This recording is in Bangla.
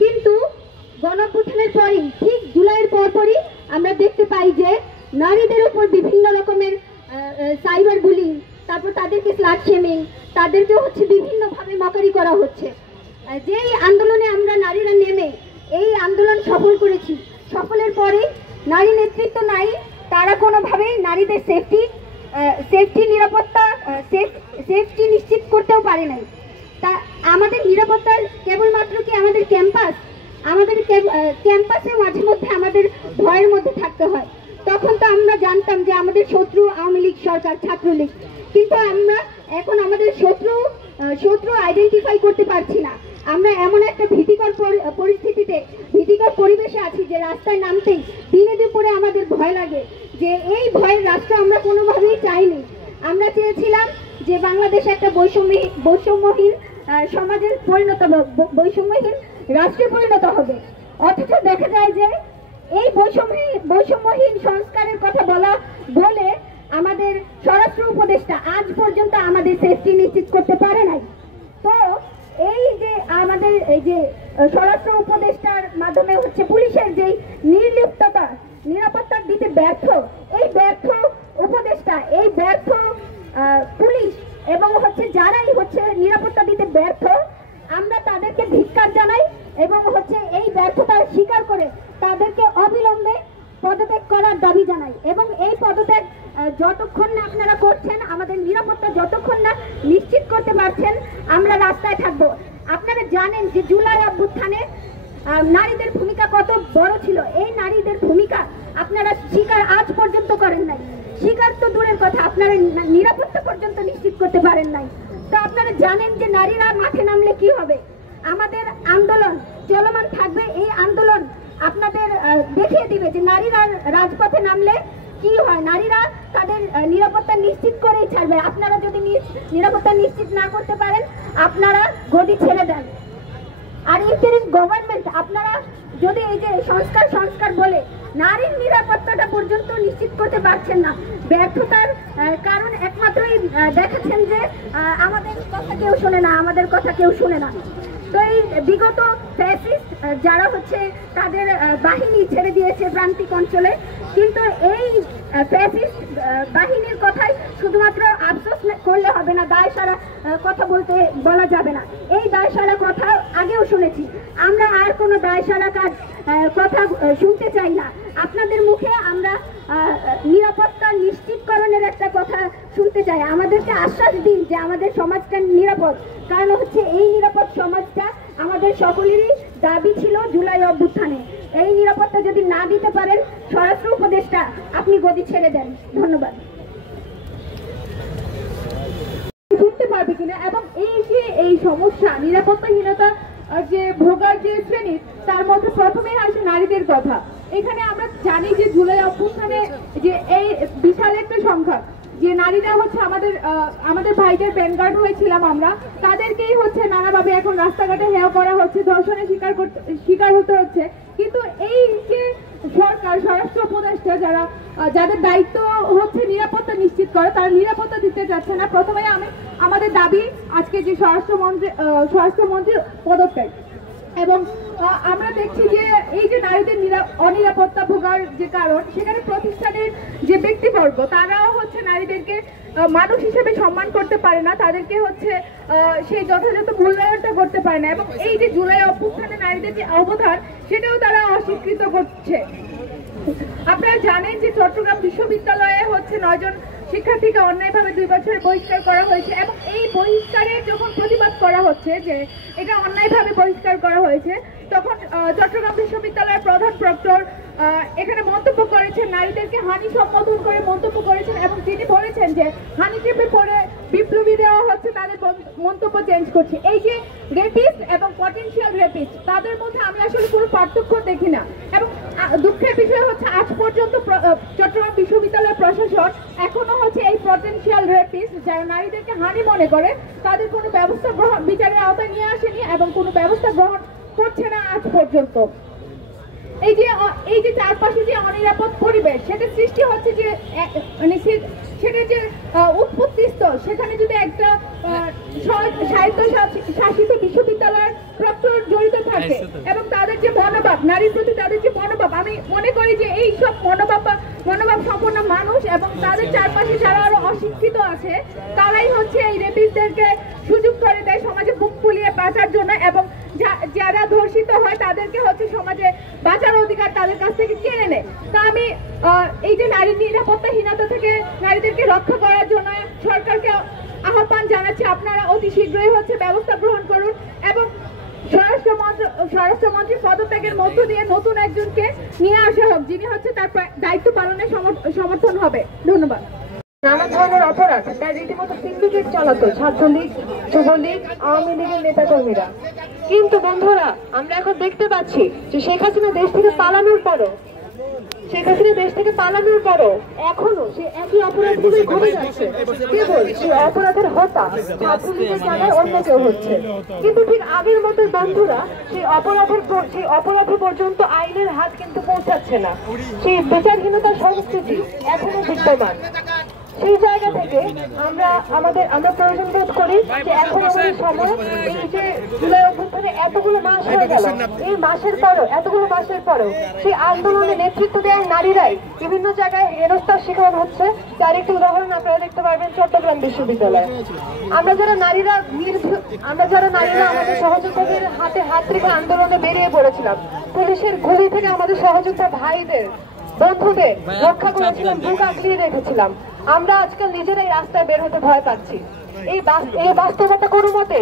কিন্তু গণঅভ্যুত্থানের পরই ঠিক জুলাইয়ের পরপরই আমরা দেখতে পাই যে নারীদের উপর বিভিন্ন রকমের সাইবার বুলিং, তারপর তাদেরকে স্লাট শেমিং, তাদেরকে হচ্ছে বিভিন্নভাবে মকারি করা হচ্ছে। যেই আন্দোলনে আমরা নারীরা নেমে এই আন্দোলন সফল করেছি, সফলের পরে নারী নেতৃত্ব নাই, তারা কোনোভাবেই নারীদের সেফটি নিরাপত্তা সেফটি নিশ্চিত করতেও পারে নাই। তা আমাদের নিরাপত্তার কেবলমাত্র কি আমাদের ক্যাম্পাসে মাঝে মধ্যে আমাদের ভয়ের মধ্যে থাকতে হয়। তখন তো আমরা জানতাম যে আমাদের শত্রু আওয়ামী লীগ সরকার, ছাত্রলীগ, কিন্তু আমরা এখন আমাদের শত্রু আইডেন্টিফাই করতে পারছি না। আমরা এমন একটা ভীতিকর পরিস্থিতিতে, ভীতিকর পরিবেশে আছি যে রাস্তায় নামতেই দিনে দুপুরে আমাদের ভয় লাগে। যে এই ভয়ের রাষ্ট্র আমরা কোনোভাবেই চাইনি। আমরা চেয়েছিলাম যে বাংলাদেশ একটা বৈষম্যহীন সমাজের বৈষম্যহীন রাষ্ট্রে পরিণত হবে। অথচ দেখা যায় যে এই বৈষম্যহীন সংস্কারের কথা বলে আমাদের স্বরাষ্ট্র উপদেষ্টা আজ পর্যন্ত আমাদের সেফটি নিশ্চিত করতে পারে নাই। তো এই যে আমাদের এই যে স্বরাষ্ট্র উপদেষ্টার মাধ্যমে হচ্ছে পুলিশের যে নিরাপত্তা দিতে ব্যর্থ, এই ব্যর্থ উপদেষ্টা, এই ব্যর্থ পুলিশ এবং হচ্ছে যারাই হচ্ছে নিরাপত্তা দিতে ব্যর্থ, আমরা তাদেরকে ধিক্কার জানাই এবং হচ্ছে এই ব্যর্থতা স্বীকার করে তাদেরকে অবিলম্বে পদত্যাগ করার দাবি জানাই। এবং এই পদত্যাগ যতক্ষণ না আপনারা করছেন, আমাদের নিরাপত্তা যতক্ষণ না নিশ্চিত করতে পারছেন, আমরা রাস্তায় থাকবো। আপনারা জানেন যে জুলাই অভ্যুত্থানে নারীদের ভূমিকা কত বড় ছিল। এই নারীদের ভূমিকা আপনারা স্বীকার আজ পর্যন্ত করেন নাই। স্বীকার তো দূরের কথা, আপনারা নিরাপত্তা পর্যন্ত নিশ্চিত করতে পারেন নাই। তো আপনারা জানেন যে নারীরা মাঠে নামলে কি হবে। আমাদের আন্দোলন চলমান থাকবে। এই আন্দোলন আপনাদের দেখিয়ে দিবে যে নারীরা রাজপথে নামলে কি হয়। নারীরা তাদের নিরাপত্তা নিশ্চিত করেই ছাড়বে। আপনারা যদি নিরাপত্তা নিশ্চিত না করতে পারেন, আপনারা গদি ছেড়ে দেন। আর ইন্টারিম গভর্নমেন্ট, আপনারা যদি এই যে সংস্কার বলে নারীর নিরাপত্তাটা পর্যন্ত নিশ্চিত করতে পারছেন না, ব্যর্থতার কারণ একমাত্রই দেখাচ্ছেন যে আমাদের কথা কেউ শোনে না। তো এই বিগত ফ্যাসিস্ট যারা হচ্ছে তাদের বাহিনী ছেড়ে দিয়েছে প্রান্তিক অঞ্চলে, কিন্তু এই ফ্যাসিস্ট বাহিনীর কথাই শুধুমাত্র আফসোস করলে হবে না, দায় সারা কথা বলা যাবে না। এই দায় সারা কথা আগেও শুনেছি, আমরা আর কোনো দায় সারা কথা শুনতে চাই না। আপনাদের মুখে আমরা নিরাপত্তা নিশ্চিতকরণের একটা কথা শুনতে চাই। আমাদেরকে আশ্বাস দিন যে আমাদের সমাজটা নিরাপদ, কারণ হচ্ছে এই নিরাপদ সমাজটা আমাদের সকলেরই দাবি ছিল জুলাই অভ্যুত্থানে। এই নিরাপত্তা যদি না দিতে পারেন, স্বরাষ্ট্র উপদেষ্টা আপনি গদি ছেড়ে দেন। ধন্যবাদ। শুনতে পারবে কিনা এবং এই সমস্যা নিরাপত্তাহীনতা যে ভোগার যে শ্রেণী, তার মধ্যে প্রথমেই আসে নারীদের কথা। এখানে আমরা জানি যে জুলাই অভ্যুত্থানে যে এই বিশাল একটা সংখ্যা যে নারীরা হচ্ছে আমাদের ভাইদের ব্যানগার্ড হয়েছিলাম আমরা, তাদেরকেই হচ্ছে নানাভাবে এখন রাস্তাঘাটে হেয় করা হচ্ছে, ধর্ষণের শিকার হতে হচ্ছে। কিন্তু এই যে সরকার, স্বরাষ্ট্র উপদেষ্টা যাদের দায়িত্ব হচ্ছে নিরাপত্তা নিশ্চিত করে, তারা নিরাপত্তা দিতে চাচ্ছে না। প্রথমে আমাদের দাবি আজকে যে স্বরাষ্ট্রমন্ত্রীর পদত্যাগ। এবং আমরা দেখছি যে এই যে নারীদের অনিরাপত্তা ভোগার যে কারণ, সেখানে প্রতিষ্ঠানের যে ব্যক্তিবর্গ তারাও হচ্ছে নারীদেরকে মানুষ হিসেবে সম্মান করতে পারে না, তাদেরকে হচ্ছে সেই যথাযথ মূল্যায়নটা করতে পারে না। এবং এই যে জুলাই অভ্যুত্থানে নারীদের যে অবদান, সেটাও তারা অস্বীকৃত করছে। আপনারা জানেন যে চট্টগ্রাম বিশ্ববিদ্যালয়ে হচ্ছে 9 জন শিক্ষার্থীকে অন্যায়ভাবে 2 বছরের বহিষ্কার করা হয়েছে। এবং এই বহিষ্কারের যখন প্রতিবাদ করা হচ্ছে যে এটা অন্যায়ভাবে বহিষ্কার করা হয়েছে, তখন চট্টগ্রাম বিশ্ববিদ্যালয়ের প্রধান প্রক্টর এখানে মন্তব্য করেছেন, নারীদেরকে হানি সম্বোধন করে মন্তব্য করেছেন এবং তিনি বলেছেন যে হানি টিপে পড়ে বিপ্লবী দেওয়া হচ্ছে, তাদের মন্তব্য চেঞ্জ করছে। এই যে রেপিস্ট এবং পটেনশিয়াল রেপিস্ট, তাদের মধ্যে আমি আসলে কোনো পার্থক্য দেখি না। এবং দুঃখের বিষয় হচ্ছে আজ পর্যন্ত চট্টগ্রাম বিশ্ববিদ্যালয়ের প্রশাসন এখনো হচ্ছে এই পটেনশিয়াল রেপিস্ট যারা নারীদেরকে হানি মনে করে, তাদের কোনো ব্যবস্থা বিচারের আওতায় নিয়ে আসেনি এবং কোনো ব্যবস্থা গ্রহণ করছে না আজ পর্যন্ত। এই যে চারপাশে যে অনিরাপদ পরিবেশ সেটা সৃষ্টি হচ্ছে যে মানে সেটা যে উৎপত্তি স্থল, সেখানে যদি একটা সাহিত্য শাসিত বিশ্ববিদ্যালয়ের প্রক্টর জড়িত থাকে এবং তাদের যে মনোভাব, নারীর প্রতি তাদের যে মনোভাব, আমি মনে করি যে এই সব মনোভাব সম্পন্ন মানুষ এবং তাদের চারপাশে যারা আরো অশিক্ষিত আছে তারাই হচ্ছে এই রেপিস্টদেরকে সুযোগ করে দেয় সমাজে বুক ফুলিয়ে বাঁচার জন্য, এবং যারা ধর্ষিত হয় তাদেরকে হচ্ছে সমাজে বাঁচার অধিকার তাদের কাছ থেকে কেড়ে নেয়। তা আমি এই যে নারী নিরাপত্তাহীনতা থেকে নারীদেরকে রক্ষা করার জন্য সরকারকে আহ্বান জানাচ্ছি, আপনারা অতি শীঘ্রই হচ্ছে ব্যবস্থা গ্রহণ করুন এবং স্বরাষ্ট্রমন্ত্রী পদত্যাগের মধ্য দিয়ে নতুন একজনকে নিয়ে আসা হোক, যিনি হচ্ছে তার দায়িত্ব পালনে সমর্থন হবে। ধন্যবাদ। নানা ধরনের অপরাধ তার রীতিমতো সিন্ডিকেট চালাতো ছাত্রলীগ, যুবলীগ, আওয়ামী লীগের নেতা কর্মীরা। কিন্তু বন্ধুরা, আমরা এখন দেখতে পাচ্ছি যে শেখ হাসিনা দেশ থেকে পালানোর পরও এখনো সে একই অপরাধগুলোই ঘটে যাচ্ছে। কেবল সেই অপরাধের হত্যা ছাত্রলীগের জায়গায় অন্য কেউ হচ্ছে। কিন্তু ঠিক আগের মতো বন্ধুরা সেই অপরাধী পর্যন্ত আইনের হাত কিন্তু পৌঁছাচ্ছে না। সেই বিচারহীনতার সংস্কৃতি এখনো বিদ্যমান। সেই জায়গা থেকে আমরা প্রয়োজন বোধ করি যে এখন আমাদের সময়, এই যে জুলাই অভ্যুত্থানে এতগুলো মাস হয়ে গেল, এই এতগুলো মাসের পরেও সেই আন্দোলনে নেতৃত্ব দেওয়ার নারীরাই বিভিন্ন জায়গায় হেনস্থার শিকার হচ্ছে। তার একটি উদাহরণ আপনারা দেখতে পারবেন চট্টগ্রাম বিশ্ববিদ্যালয়ে। আমরা যারা নারীরা আমাদের সহযোদ্ধাদের হাতে হাত রেখে আন্দোলনে বেরিয়ে পড়েছিলাম, পুলিশের গুলি থেকে আমাদের সহযোদ্ধা ভাইদের, বন্ধুদের রক্ষা করেছিলাম, বুক আগলিয়ে রেখেছিলাম, আমরা আজকাল নিজেরাই রাস্তায় বের হতে ভয় পাচ্ছি। এই বাস্তবতা কোনো মতে